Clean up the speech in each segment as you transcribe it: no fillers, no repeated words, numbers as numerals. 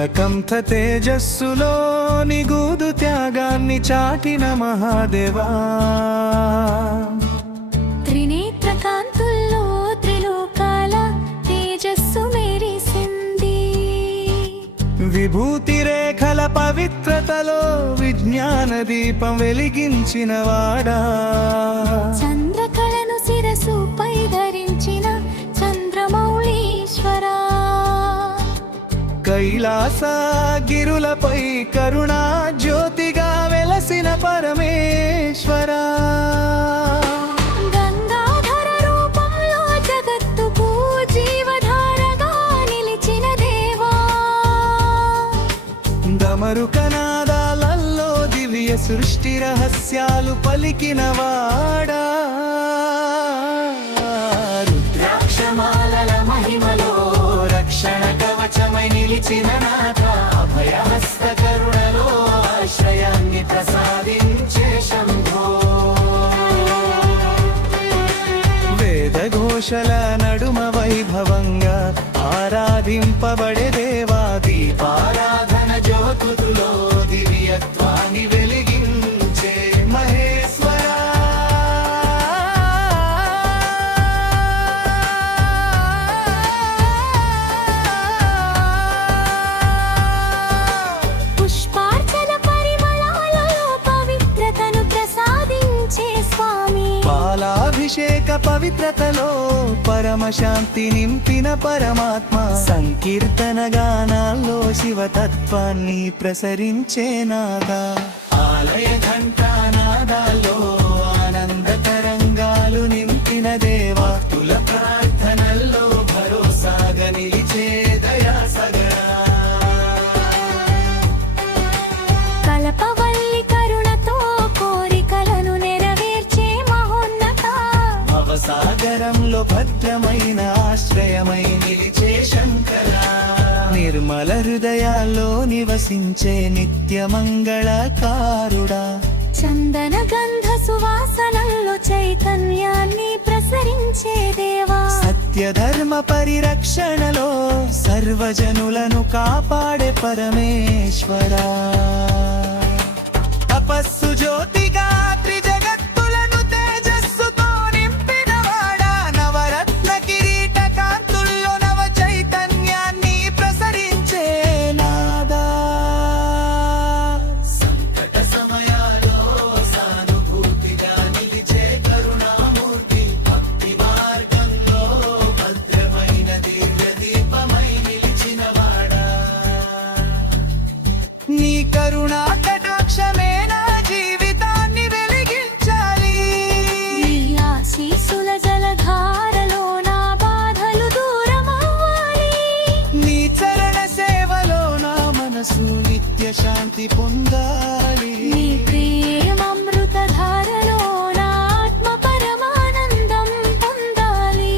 నీలకంఠ తేజస్సులో నిగూదు త్యాగాన్ని చాటిన మహాదేవా, త్రినేత్ర కాంతుల్లో త్రిలోకాల తేజస్సు మెరిసింది. విభూతి రేఖల పవిత్రతలో విజ్ఞాన దీపం వెలిగించిన వాడా, చంద్రకళను శిరసుపై ధరించిన చంద్రమౌళీశ్వరా, కైలాస గిరులపై కరుణా జ్యోతిగా వెలసిన పరమేశ్వరా, గంగాధర రూపంలో జగత్తుకు జీవధారగా నిలిచిన దేవా, డమరుకనాదాలలో దివ్య సృష్టి రహస్యాలు పలికిన వాడా, రుద్రాక్షమాలల మహిమలో రక్షణ కవచమై నిలిచిన నాథ, అభయహస్త కరుణలో ఆశ్రయాన్ని ప్రసాదించే శంభో, వేదఘోషల నడుమ వైభవంగా ఆరాధింపబడే దేవా, దీపారాధన జ్యోతులో దివ్యత్వాన్ని వెలిగించే మహేశ్వరా, పుష్పార్చన పరిమళాలలో పవిత్రతను ప్రసాదించే స్వామి, పాలాభిషేక పవిత్రతలో పరమశాంతి నింపిన పరమాత్మ, సంకీర్తన గానాల్లో శివతత్వాన్ని ప్రసరించే నాదా, ఆలయ ఘంటానాదాల్లో ఆనంద తరంగాలు నింపిన దేవా, భక్తుల ప్రార్థనల్లో భరోసాగా నిలిచే దయాసగరా, కల్పవల్లి కరుణతో కోరికలను నెరవేర్చే మహోన్నత, భవసాగరంలో భద్రమైన ఆశ్రయమై నిలిచే శంకరా, నిర్మల హృదయాల్లో నివసించే నిత్య మంగళకారుడా, చందన గంధ సువాసనల్లో చైతన్యాన్ని ప్రసరించే దేవా, సత్యధర్మ పరిరక్షణలో సర్వజనులను కాపాడే పరమేశ్వరా, తపస్సు జ్యోతిగా త్రిజగత్తులను తేజస్సుతో నింపిన వాడా, నవరత్న కిరీట కాంతుల్లో నవ చైతన్యాన్ని ప్రసరించే నాదా, సంకట సమయాల్లో సానుభూతిగా నిలిచే కరుణామూర్తి, భక్తి మార్గంలో భద్రమైన దివ్య దీపమై నిలిచిన వాడా, నీ కరుణా కటాక్షమే నా జీవితాన్ని వెలిగించాలి, నీ ఆశీస్సుల జలధారలో నా బాధలు దూరమవ్వాలి, నీ చరణ సేవలో నా మనసు నిత్య శాంతి పొందాలి, నీ ప్రేమామృత ధారలో నా ఆత్మ పరమానందం పొందాలి,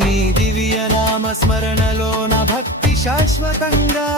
నీ దివ్య నామ స్మరణలో నా భక్తి శాశ్వతంగా